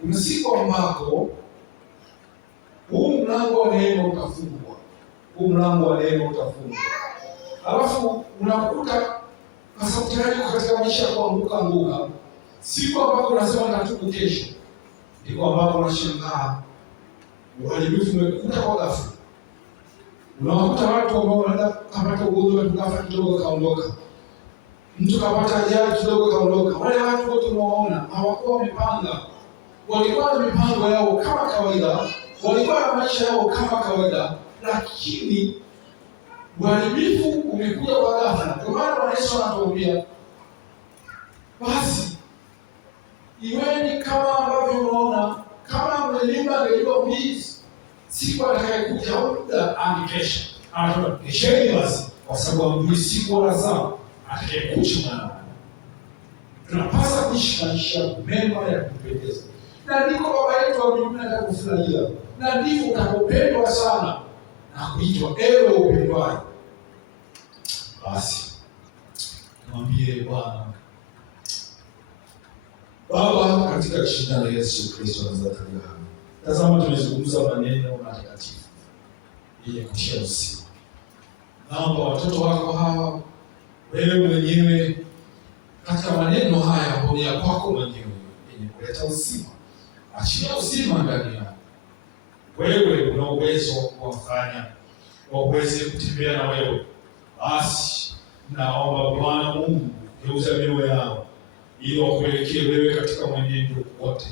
Kuna siku ambako huu mlango wa neema utafungwa, alafu unakuta sasa tayari katika maisha ya kuanguka. Siku ambako unasema nitatubu kesho, ndiko ambako unashangaa uharibifu umekuta kwa ghafla. Unawakuta watu ambao wanaenda kupata ugonjwa ghafla kidogo kaondoka, mtu kapata ajali kidogo kaondoka. Wale watu wote unawaona hawakuwa wamepanga, walikuwa na mipango yao kama kawaida, walikuwa na maisha yao kama kawaida, lakini uharibifu umekuja kwa ghafla. Kwa maana Bwana Yesu anatuambia basi iweni kama ambavyo unaona, kama mlima lililo mbizi, siku atakayekuja muda anikesha. Anasema kesheni basi, kwa sababu hamjui siku wala saa atakayekuja mwana. Tunapaswa kuishi maisha mema ya kupendeza, na ndiko Baba yetu wa mbinguni atakufurahia, na ndivyo utakupendwa sana na kuitwa ewe upendwaye. Basi mwambie Bwana, Baba, katika jina la Yesu Kristo wa Nazareti, tazama tumezungumza maneno matakatifu yenye kutia uzima. Naomba watoto wako hawa, wewe mwenyewe katika maneno haya ambayo ya kwako mwenyewe yenye kuleta uzima, achilia uzima ndani yao. Wewe una uwezo wa kuwafanya waweze kutembea na wewe. Basi naomba Bwana Mungu, geuza mioyo yao ili wakuelekee wewe katika mwenendo wote.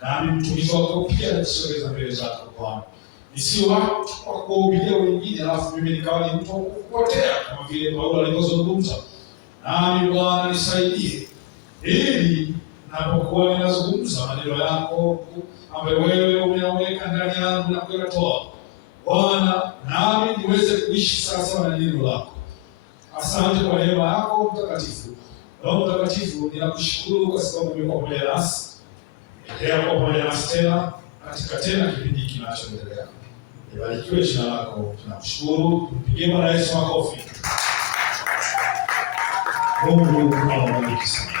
Nami mtumishi wako pia nisogeza mbele zako Bwana, nisiwe watu wa kuwahubiria wengine alafu mimi nikawa ni mtu wa kupotea kama vile Paulo alivyozungumza. Nami Bwana nisaidie, ili napokuwa ninazungumza maneno yako ambayo wewe umeyaweka ndani yangu na kuyatoa Bwana, nami niweze kuishi sasa na neno lako. Asante kwa neema yako mtakatifu. Roho Mtakatifu, ninakushukuru kwa sababu umekuwa pamoja nasi. Endelea kuwa pamoja nasi tena katika kipindi kinachoendelea. Ibarikiwe jina lako, tunakushukuru. Tumpigie Bwana Yesu makofi. Mungu awabariki sana.